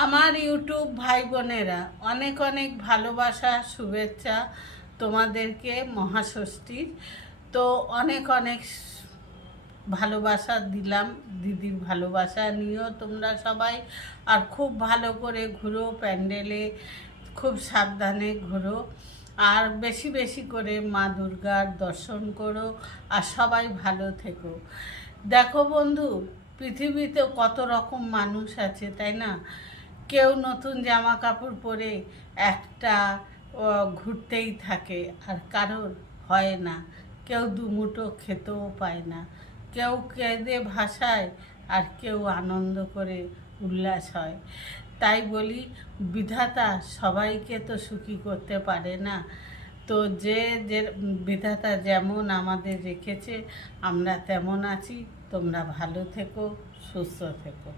আমার ইউটিউব ভাই বোনেরা অনেক অনেক ভালোবাসা, শুভেচ্ছা তোমাদেরকে মহাষষ্ঠীর। তো অনেক অনেক ভালোবাসা দিলাম, দিদির ভালোবাসা নিও তোমরা সবাই আর খুব ভালো করে ঘুরো, প্যান্ডেলে খুব সাবধানে ঘুরো। আর বেশি বেশি করে মা দুর্গার দর্শন করো আর সবাই ভালো থেকো। দেখো বন্ধু, পৃথিবীতে কত রকম মানুষ আছে, তাই না? কেউ নতুন জামা কাপড় পরে একটা ঘুরতেই থাকে। আর কারোর হয় না। কেউ দুমুটো খেতেও পায় না। কেউ কেঁদে ভাসায় আর কেউ আনন্দ করে উল্লাস হয়। তাই বলি, বিধাতা সবাইকে তো সুখী করতে পারে না। তো যে যে বিধাতা যেমন আমাদের রেখেছে, আমরা তেমন আছি। তোমরা ভালো থেকো, সুস্থ থেকো।